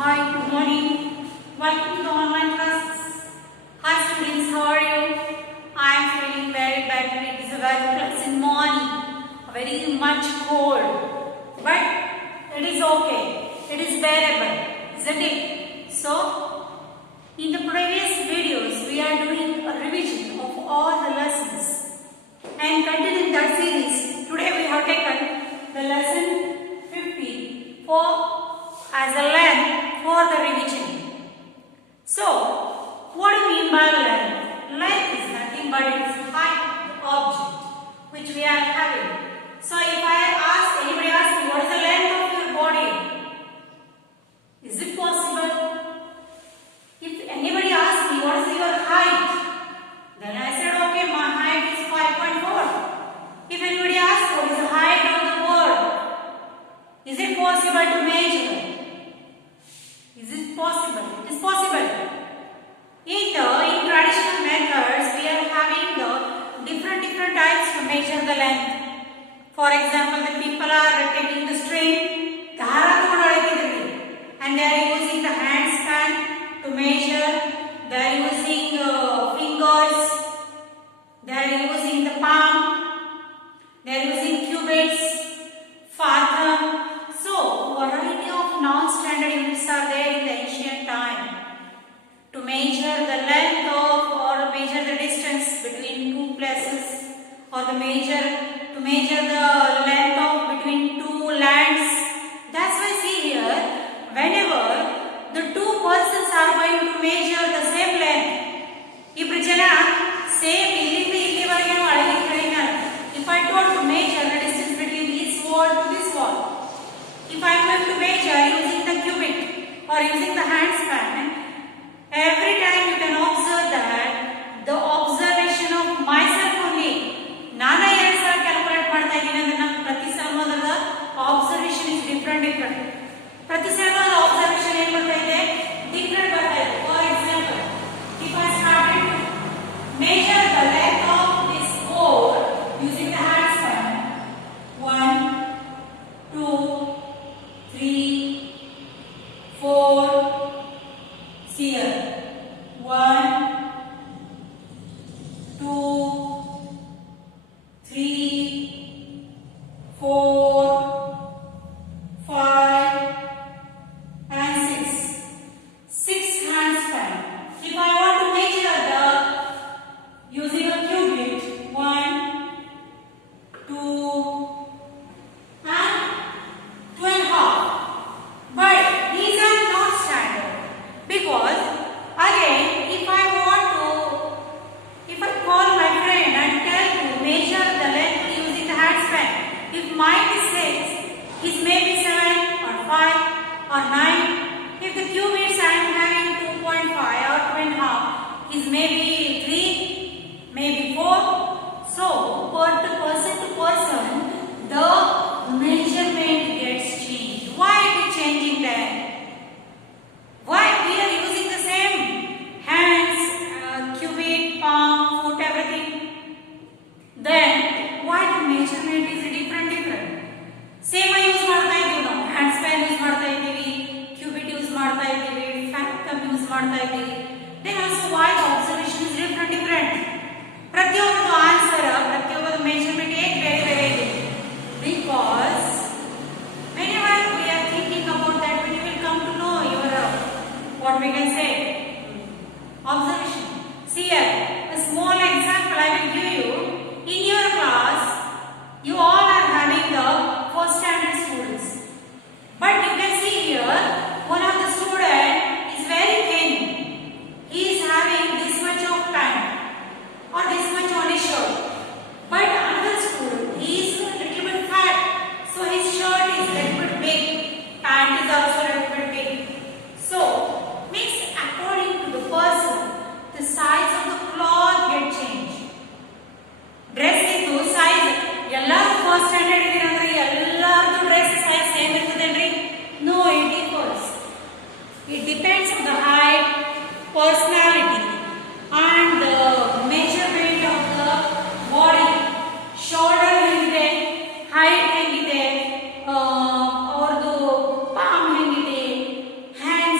Hi, good morning. Welcome to the online classes. Hi students, how are you? I am feeling very bad today. It is a very pleasant morning. Very much cold. But it is okay. It is bearable, isn't it? So, in the previous videos, we are doing a revision of all the lessons. And continuing that series, today we have taken the lesson 50 as a length for the revision. So, what do you mean by length? Length is nothing but its height, the object which we are having. So, if anybody asks me what is the length of your body? Is it possible? If anybody asks me what is your height? Then I said okay, my height is 5.4. If anybody asks what is the height of the world? Is it possible to measure? Is it possible? It is possible. In traditional methods, we are having the different types to measure the length. For example, the people are taking the string, and they are using the hand span to measure. They are using fingers. They are using the palm. They are using cubits, fathom. So, variety of non-standard units are there in the ancient time to measure the length of or measure the distance between two places or to measure the length of between two lands. That's why see here, whenever the two persons are going to measure the same length, if I told to measure the distance between this wall to this wall, if I am going to measure using the cubit or using the hand span, every time you can observe that the observation of myself only, Nana Yansa calculate ಮಾಡ್ತಾ ಇದ್ದೀನಿ ಅಂದ್ರೆ ನಮ್ಮ ಪ್ರತಿ ಸಲದ observation is different. ಪ್ರತಿ ಸಲದ observation ಏನು ಬರ್ತಾ ಇದೆ? Different ಬರ್ತಾ ಇದೆ. For example, if I started to measure the length of this board using the hand span, 1, 2, 3, 4, see here, 1, 2, 3, 4, 5 and 6. 6 hand span. If I want to measure using a cubit, 1, 2 and 2.5. But these are not standard because again if I call my friend and tell to measure the length using the hand span, if mine is 6, his may be 7 or 5 or 9. If the cubits I am having 2.5 or 2.5, his may be 3, maybe 4. So person to person, the measurement gets changed. Why it is changing then? Why we are using the same hands, cubit, palm, foot, everything? Then why the measurement is different? Same use ಮಾಡ್ತಾ ಇದೀವಿ ನಾವು, hand span use ಮಾಡ್ತಾ ಇದೀವಿ, cubit use ಮಾಡ್ತಾ ಇದೀವಿ, fathom use ಮಾಡ್ತಾ ಇದೀವಿ. Then also why the observation is different? ಪ್ರತಿಯೊಂದು ಆನ್ಸರ್, ಪ್ರತಿಯೊಂದು measurement ಏಕೆ ಬೇರೆ ಇದೆ? Because whenever we are thinking about that, when you will come to know your what we can say observation. See here, a small example I will give you. In your class, you all are having the first standard students, but you can see here one of the student is very thin. He is having this much of pant or this much on his shirt, but another student, he is a little bit fat, so his shirt is a little bit big, pant is also a little bit big. So means according to the person, the size of the cloth get changed. Dress into size ಎಲ್ಲರೂ first standard ಇದೆ ಅಂದ್ರೆ ಎಲ್ಲರದು dress size same ಇರ್ತದೇನ್ರಿ? No, it differs. It depends on the height, personality and the measurement of the body. Shoulder ಹೆಂಗಿದೆ, height ಹೆಂಗಿದೆ, ಅವ್ರದ್ದು palm ಹೆಂಗಿದೆ, hands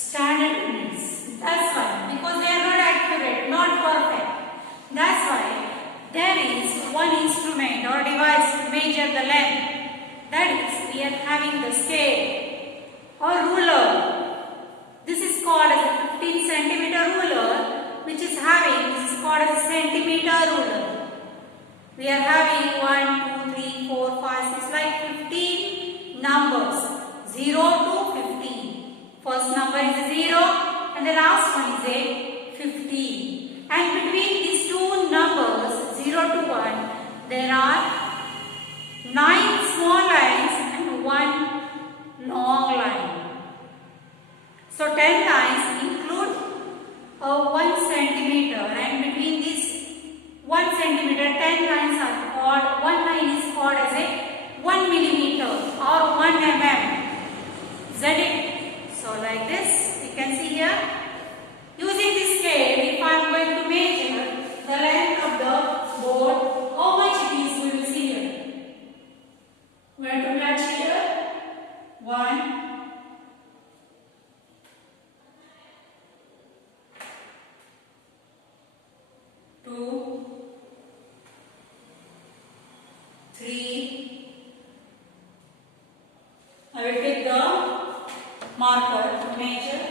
standard units. That's why, because they are not accurate, not perfect. That's why there is one instrument or device to measure the length. That is, we are having the scale or ruler. This is called as a 15 centimeter ruler, which is having, this is called as a centimeter ruler. We are having 1, 2, 3, 4, 5, 6, like 15 numbers, 0 to 15. First number is a 0 and the last one is a 15. And between these two numbers, 0 to 1, there are 9 small lines and 1 long line. So 10 lines include 1 centimeter, and between these 1 centimeter, 10 lines are called, 1 line is called as a 1 millimeter or 1 mm. Is that it? So like this, you can see here. Using this scale, if I am going to measure the length of the board, how much it is, we will see here. We have to match here 1, 2, 3. I will take the marker to measure.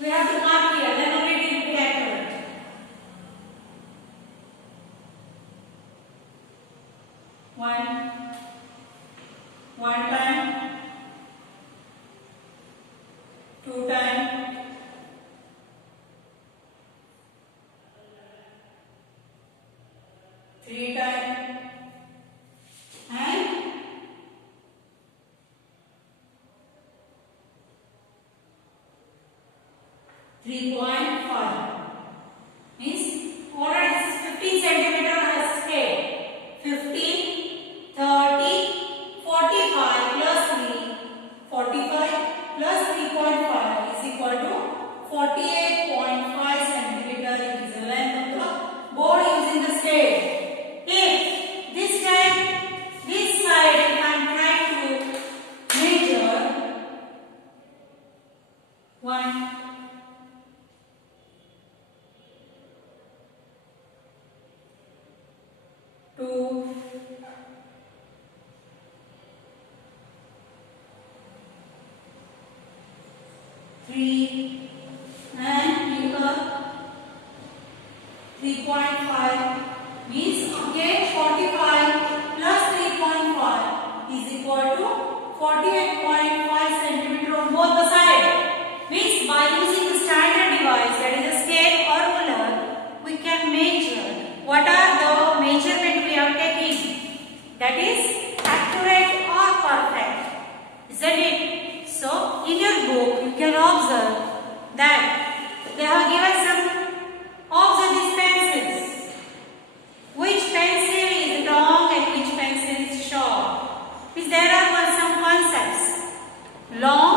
We have to mark here, then only it will be accurate. 1 time, 2 time, 3 time, and 3.5. Means already this is 15 centimeter as scale. 15, 30, 45 plus 3, 45 plus 3.5 is equal to 48.5 centimeter. It is the length of the board using the scale. If this time, this side, if I am trying to measure 1, 2, 3, and here 3.5 means again 45 plus 3.5 is equal to 48.5 centimeter on both the sides. Means by using the standard device, that is a scale or ruler, we can measure what are the measurement we are taking, that is accurate or perfect. Isn't it? So in your book you can observe that they have given some, observe these pencils. Which pencil is long and which pencil is short? Means there are some concepts. Long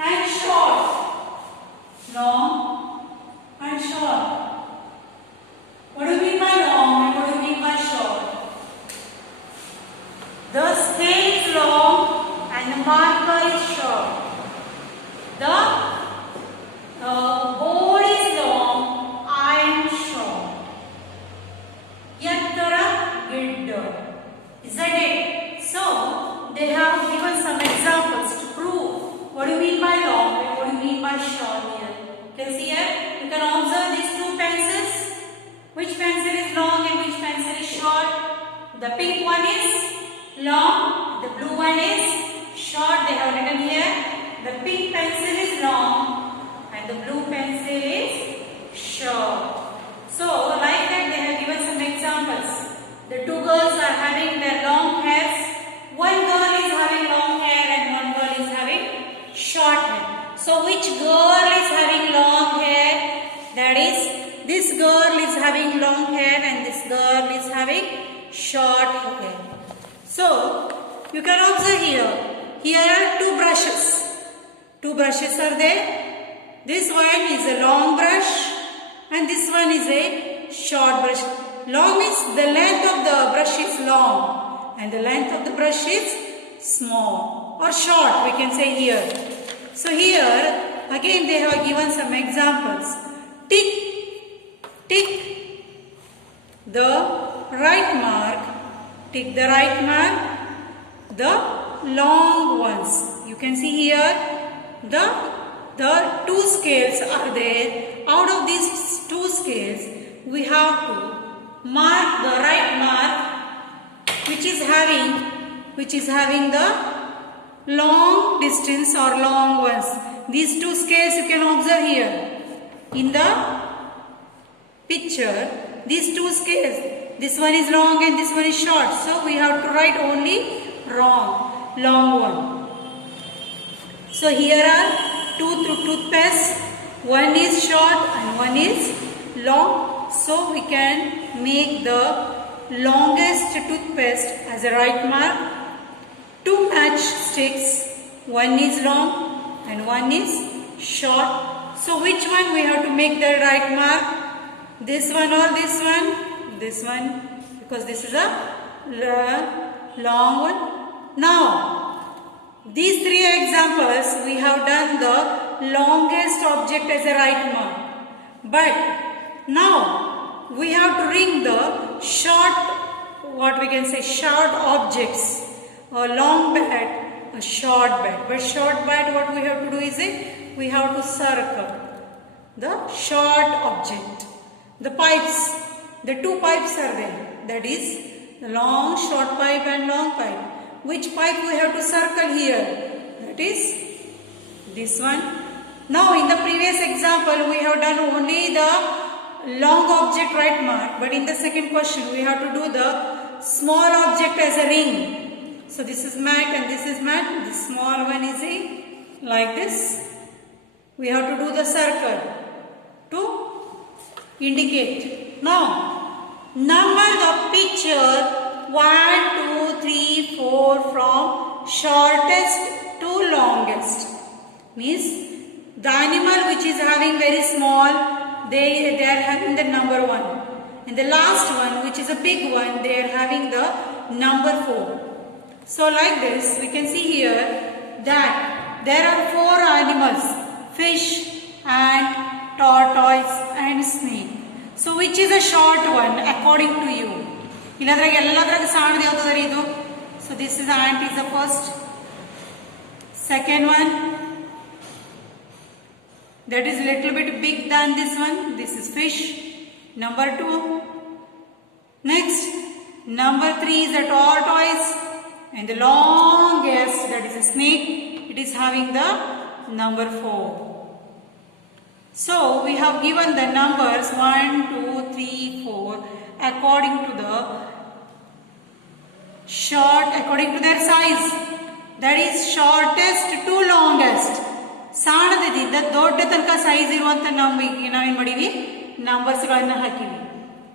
and short. Long and short. What do you mean by long and what do you mean by short? The scale is long and the marker is short. The board is long, I am short. Yattara gidda. Is that it? So they have given some examples to prove what do you mean by long and what do you mean by short here. You can see here, you can observe these two pencils. Which pencil is long and which pencil is short? The pink one is long, the blue one is short. They have written here. The pink pencil is long and the blue pencil is short. So like that they have given some examples. The two girls are having their long hairs. One girl is having long hair and one girl is having short hair. So which girl is having long hair? That is, this girl is having long hair and this girl is having short hair. So you can observe here. Here are two brushes. Two brushes are there. This one is a long brush and this one is a short brush. Long means the length of the brush is long and the length of the brush is small or short, we can say here. So here again they have given some examples. Tick, tick the right mark, tick the right mark, the long ones. You can see here the two scales are there. Out of these two scales we have to mark the right mark which is having the long distance or long ones. These two scales you can observe here in the picture. These two scales, this one is long and this one is short, so we have to write only long one. So here are two toothpastes, one is short and one is long, so we can make the longest toothpaste as a right mark. Two matchsticks, one is long and one is short. So which one we have to make the right mark? This one or this one? This one, because this is a long one. Now, these three examples we have done the longest object as a right mark. But now we have to ring the short, what we can say, short objects. A long bat, a short bat. But short bat, what we have to do is we have to circle the short object. The pipes, the two pipes are there. That is the long short pipe and long pipe. Which pipe we have to circle here? That is this one. Now in the previous example we have done only the long object right mark. But in the second question we have to do the small object as a ring. So this is mat and this is mat. The small one is like this. We have to do the circle to indicate. Now, number the picture 1, 2, 3, 4 from shortest to longest. Means the animal which is having very small, they are having the number 1. And the last one which is a big one, they are having the number 4. So like this, we can see here that there are 4 animals, fish, ant, tortoise and snake. So which is a short one according to you? So this is ant is the first. Second one, that is little bit big than this one. This is fish. Number 2. Next, number 3 is a tortoise. And the longest, that is a snake, it is having the number 4. So we have given the numbers 1, 2, 3, 4 according to the short, according to their size. That is shortest to longest. ಸಾಣದಿಂದ ದೊಡ್ಡ ತನಕ size ಇರುವಂತ ನಾವೇನ್ ಮಾಡಿವಿ numbers ಗಳನ್ನ ಹಾಕಿವಿ.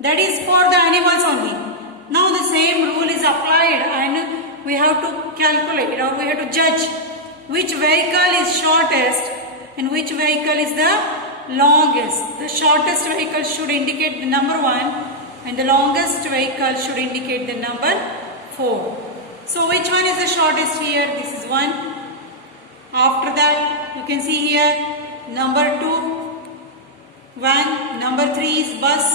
That is for the animals only. Now the same rule is applied and we have to calculate or we have to judge which vehicle is shortest and which vehicle is the longest. The shortest vehicle should indicate the number 1 and the longest vehicle should indicate the number 4. So which one is the shortest here? This is 1. After that you can see here number 2, 1, number 3 is bus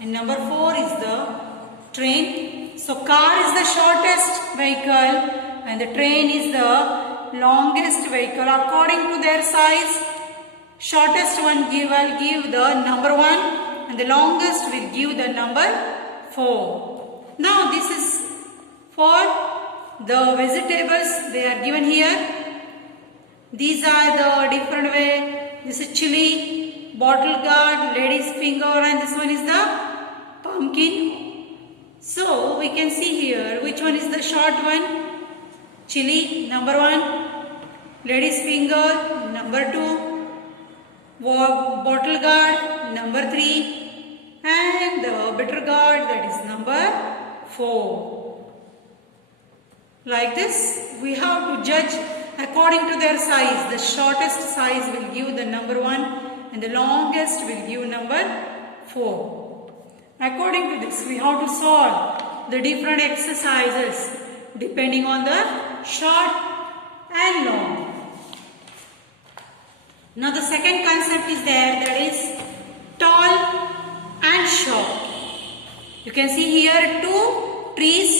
and number 4 is the train. So car is the shortest vehicle and the train is the longest vehicle. According to their size, shortest one will give the number 1 and the longest will give the number 4. Now this is for the vegetables, they are given here. These are the different way. This is chili, bottle gourd, lady's finger and this one is the pumpkin. So we can see here which one is the short one. Chili number 1, lady's finger number 2, bottle gourd number 3 and the bitter gourd, that is number 4. Like this we have to judge according to their size. The shortest size will give the number 1 and the longest will give number 4. According to this we have to solve the different exercises depending on the short and long. Now the second concept is there, that is tall and short. You can see here two trees.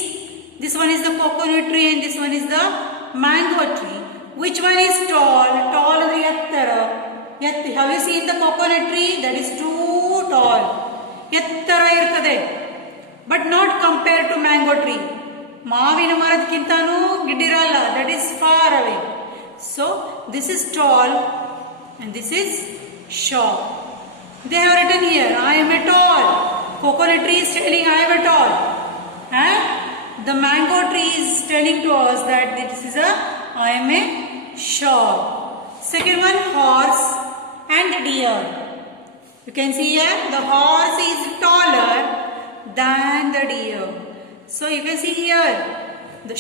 This one is the coconut tree and this one is the mango tree. Which one is tall? Tall is yattara. Have you seen the coconut tree? That is too tall. Yattara irtade. But not compared to mango tree. Mavina maradkintanu gidiralla. That is far away. So this is tall and this is short. They have written here, I am a tall. Coconut tree is telling I am a tall. And the mango tree is telling to us that this is I am a short. Second one, horse and deer. You can see here the horse is taller than the deer. So you can see here the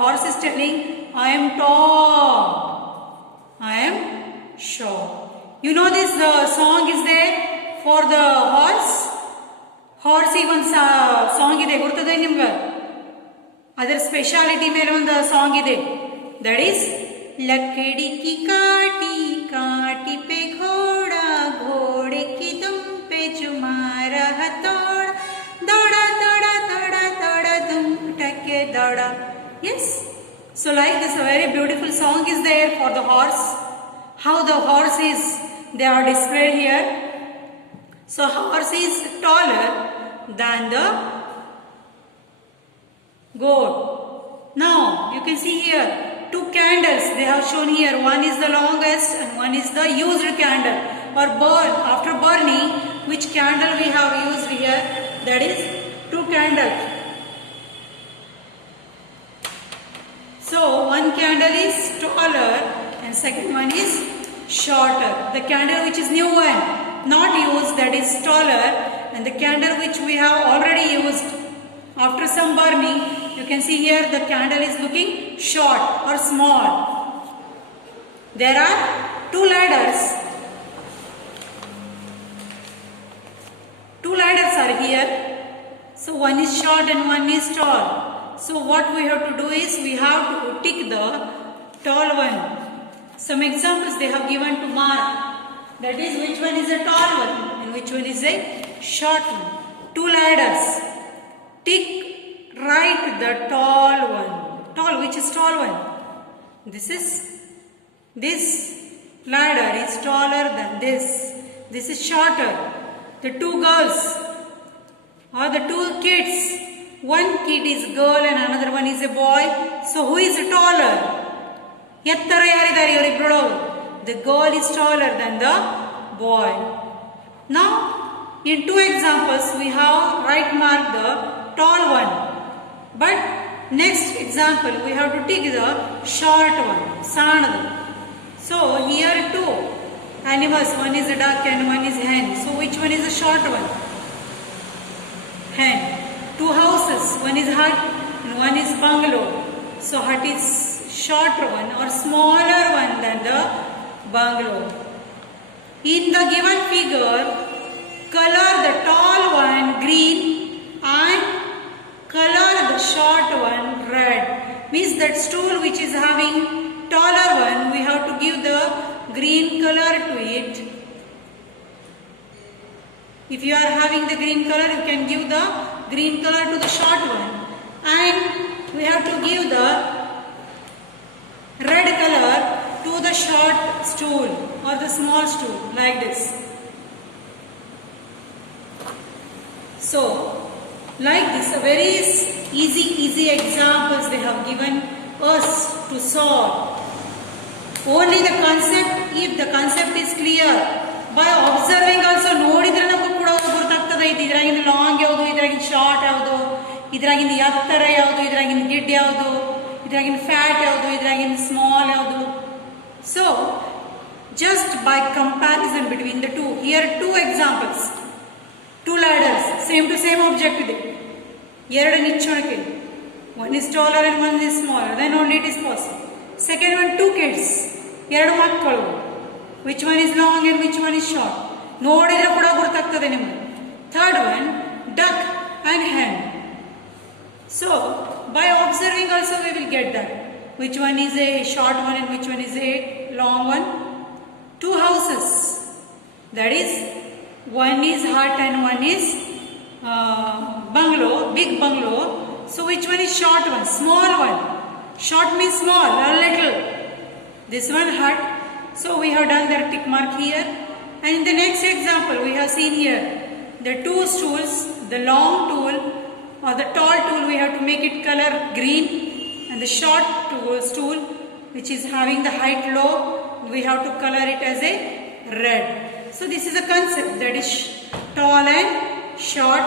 horse is telling I am tall. I am short. You know this song is there for the horse. Horse even song ide gurtade nimga. Other speciality mere ಒಂದು song ide. That is लकड़ी की काटी काटी पे घोड़ा घोड़े की दुम पे जुमारा हथौड़ दौड़ा दौड़ा दौड़ा दौड़ा दुम टके दौड़ा. Yes. So like this a very beautiful song is there for the horse. How the horse is, they are displayed here. So horse is taller than the goat. Now you can see here two candles they have shown here. One is the longest and one is the used candle or burn. After burning, which candle we have used here? That is two candles. So one candle is taller and second one is shorter. The candle which is new one, not used, that is taller, and the candle which we have already used after some burning, you can see here the candle is looking short or small. There are two ladders. Two ladders are here. So one is short and one is tall. So what we have to do is we have to tick the tall one. Some examples they have given to mark. That is which one is a tall one and which one is a short one. Two ladders. Tick right the tall one. Tall, which is tall one? This ladder is taller than this. This is shorter. The two girls or the two kids. One kid is girl and another one is a boy. So who is taller? ಎತ್ತರ ಯಾರಿದ್ದಾರೆ ಇವರಿಬ್ಬರು? The girl is taller than the boy. Now in two examples we have right mark the tall one. But next example we have to take the short one. Sanadu. So here two animals. One is a duck and one is hen. So which one is the short one? Hen. Two houses. One is hut and one is bungalow. So hut is shorter one or smaller one than the bungalow. In the given figure, color the tall one green and color the short one red. Means that stool which is having taller one, we have to give the green color to it. If you are having the green color, you can give the green color to the short one. And we have to give the red color to the short stool or the small stool, like this. So like this, a very easy examples they have given us to solve. Only the concept, if the concept is clear, by observing also ನೋಡಿದ್ರೆ ನಮಗೆ ಕೂಡ ಗೊತ್ತಾಗ್ತದೆ ಇದ್ರಾಗಿನ long ಯಾವುದು, ಇದ್ರಾಗಿನ short ಯಾವುದು, ಇದ್ರಾಗಿನ ಎತ್ತರ ಯಾವುದು, ಇದ್ರಾಗಿನ ಗಿಡ್ ಯಾವುದು, ಇದ್ರಾಗಿನ fat ಯಾವುದು, ಇದ್ರಾಗಿನ ಸ್ಮಾಲ್ ಯಾವುದು. So just by comparison between the two, here two examples, two ladders, same to same object ಇದೆ, ಎರಡು ನಿಚ್ಚಣಕ್ಕೆ, one is taller and one is smaller, then only it is possible. Second one, two kids, ಎರಡು ಮಕ್ಕಳು, which one is long and which one is short, ನೋಡಿದ್ರೆ ಕೂಡ ಗೊತ್ತಾಗ್ತದೆ ನಿಮಗೆ. Third one, duck and hen. So by observing also we will get that which one is a short one and which one is a long one. two houses. That is, one is hut and one is bungalow, big bungalow. So which one is short one? Small one. Short means small, a little. This one hut. So we have done the tick mark here. And in the next example, we have seen here the two stools, the long tool or the tall tool, we have to make it color green, and the short stool, which is having the height low, we have to color it as a red. So this is a concept, that is tall and short.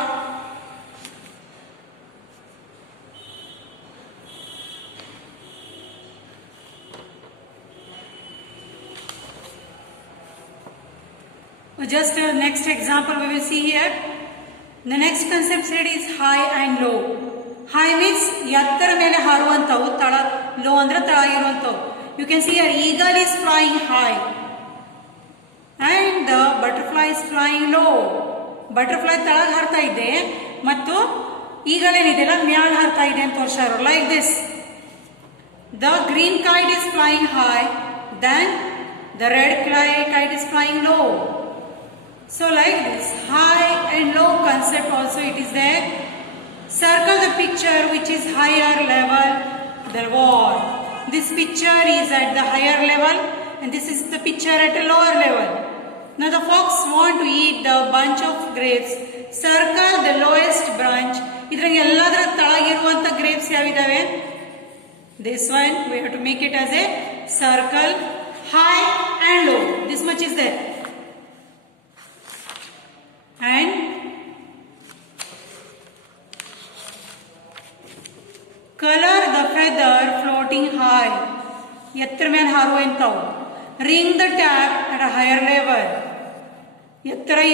Just next example we will see here. The next concept said is high and low. High means ಎತ್ತರ ಮೇಲೆ ಹಾರುವಂತವು, ತಳ low ಅಂದ್ರೆ ತಳಗಿರುವಂತವು. You can see here eagle is flying high and the butterfly is flying low. Butterfly ತಳಗ ಹಾರ್ತಾ ಇದೆ ಮತ್ತು eagle ಏನಿದೆಯಲ್ಲ ಮ್ಯಾಲ ಹಾರ್ತಾ ಇದೆ ಅಂತ ತೋರಿಸ್ಯಾರ. Like this, the green kite is flying high, then the red kite is flying low. So like this, high and low concept also it is there. Circle the picture which is higher level, the wall. This picture is at the higher level and this is the picture at a lower level. Now the fox want to eat the bunch of grapes. Circle the lowest branch. ಇದ್ರಾಗ ಎಲ್ಲದರ ತಳಗಿರುವಂತ grapes ಯಾವಿದಾವೆ? This one we have to make it as a circle, high and low. This much is there. And color the feather floating high. ಎತ್ತರ ಮೇಲೆ ಹಾರುವಂತವು. Ring the tap at a higher level. ಎತ್ತರ